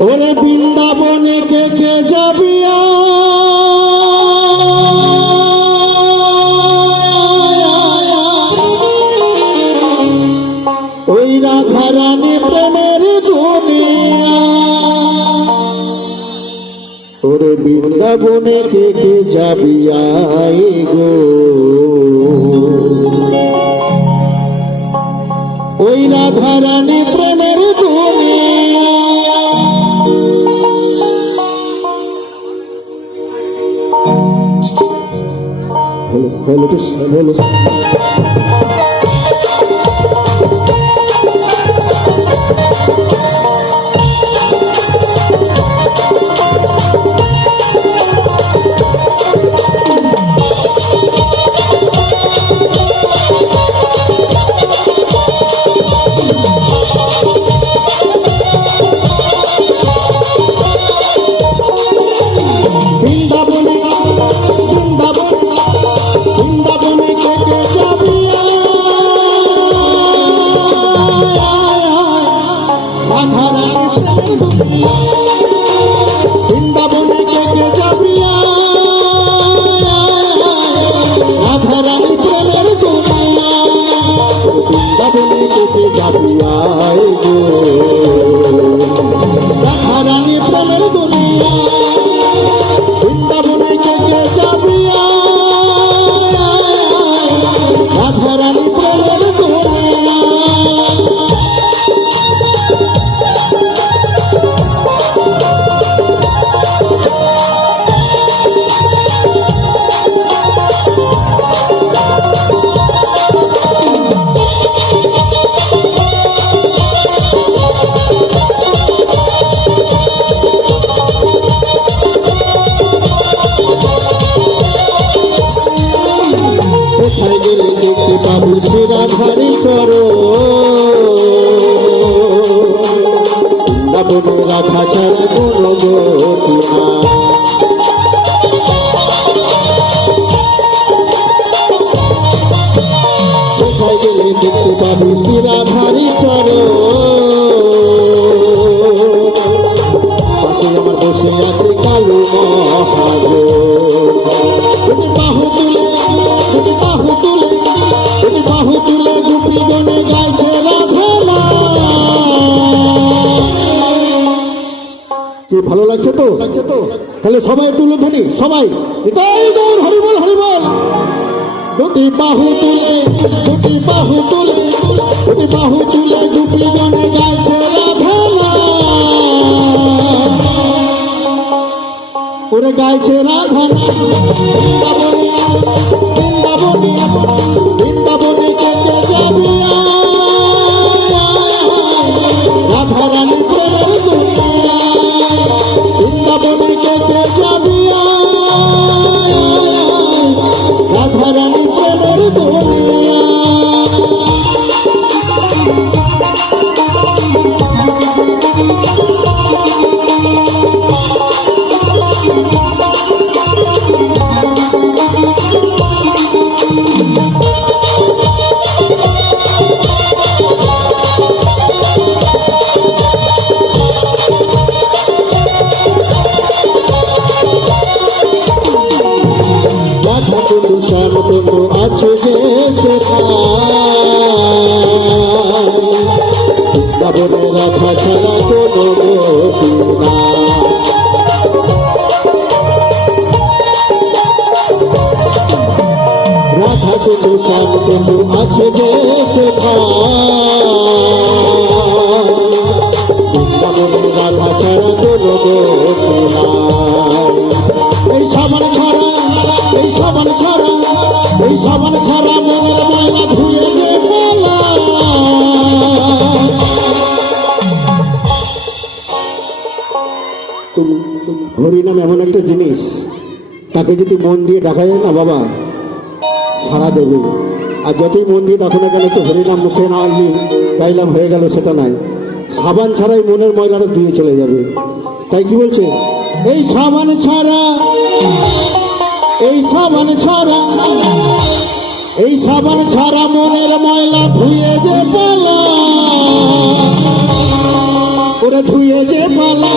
ওরে বৃন্দাবনে কে কে যাবি ওই রাধারানী প্রেমের দুনিয়া। ওরে বৃন্দাবনে কে কে যাবি গো। ওই রাধারানী প্রেমের Hello, this Hare Krishna. Radharani প্রেমের বৃন্দাবনে রাধা ছাড়া কোনো গতি গেলে দেখতে পাবো সেরা ঘরে পাশে আমার বসে আছে কালো মহাজো তাহলে সবাই তুলে ধরি সবাই। দৌড় হরিবল হরিবল। দুটি বাহু তুলে দুটি বাহু তুলে দুটি বাহু তুলে গুপি বনে গাইছে রাধনা ওরে গাইছে রাধানা বৃন্দাবনে বৃন্দাবনে কুন্ডু আছে যে সেখানে রাধা ছাড়া কোনো না রাধা কুন্ডু শ্যাম কুন্ডু আছে যে সেখানে রাধা ছাড়া কোনো না হরিনাম এমন একটা জিনিস, তাকে যদি মন দিয়ে ডাকা যায় না বাবা, সারা দেবে। আর যতই মন দিয়ে ডাকো না কেন তো হরিনাম মুখে না আনলি গাইলাম হয়ে গেল, সেটা নাই। সাবান ছাড়াই মনের ময়লাটা দিয়ে চলে যাবে। তাই কি বলছে? এই সাবান ছাড়া এই সাবান ছড়া, এই সাবান ছড়া মনের ময়লা ধুয়ে যে পালা ওরা ধুয়ে যে পালা